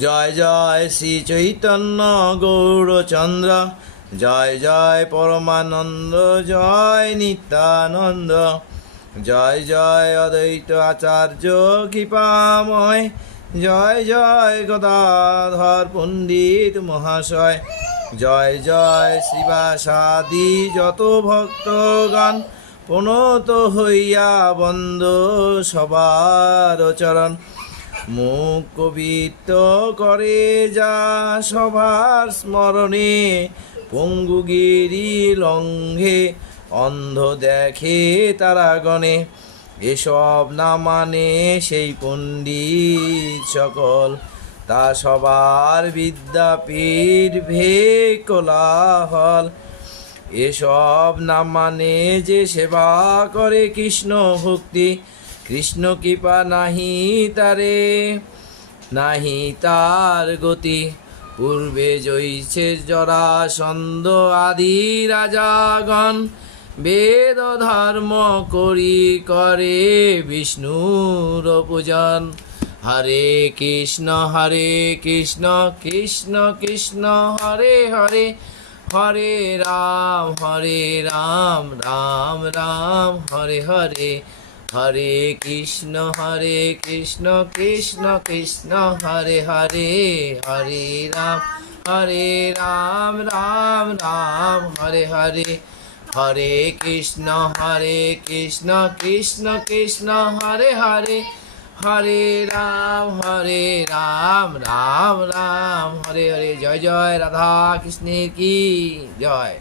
জয় জয় শ্রী চৈতন্য গৌরচন্দ্র, জয় জয় পরমানন্দ, জয় নিত্যানন্দ, জয় জয় অদ্বৈত আচার্য কৃপাময়, জয় জয় গদাধর পণ্ডিত মহাশয়, জয় জয় শ্রীবাসাদি যত ভক্তগণ, প্রণত হইয়া বন্দ সবার চরণ। মুখ কবিত্ব করে যা সবার স্মরণে, পঙ্গুগিরি লঙ্ঘে অন্ধ দেখে তারাগণে। এসব না মানে সেই পণ্ডিত সকল, তা সবার বিদ্যাপীঠ ভে কোলাহল। এসব না মানে যে সেবা করে কৃষ্ণ ভক্তি, কৃষ্ণ কৃপা নাহি তারে, নাহি তার গতি। পূর্বে জয়ছে জরাসন্ধ আদি রাজাগণ, বেদ ধর্ম করি করে বিষ্ণুর পূজন। হরে কৃষ্ণ কৃষ্ণ কৃষ্ণ হরে হরে, হরে রাম রাম রাম হরে হরে। হরে কৃষ্ণ কৃষ্ণ কৃষ্ণ হরে হরে, হরে রাম রাম রাম হরে হরে। হরে কৃষ্ণ কৃষ্ণ কৃষ্ণ হরে হরে, হরে রাম রাম রাম হরে হরে। জয় জয় রাধা কৃষ্ণের কি জয়।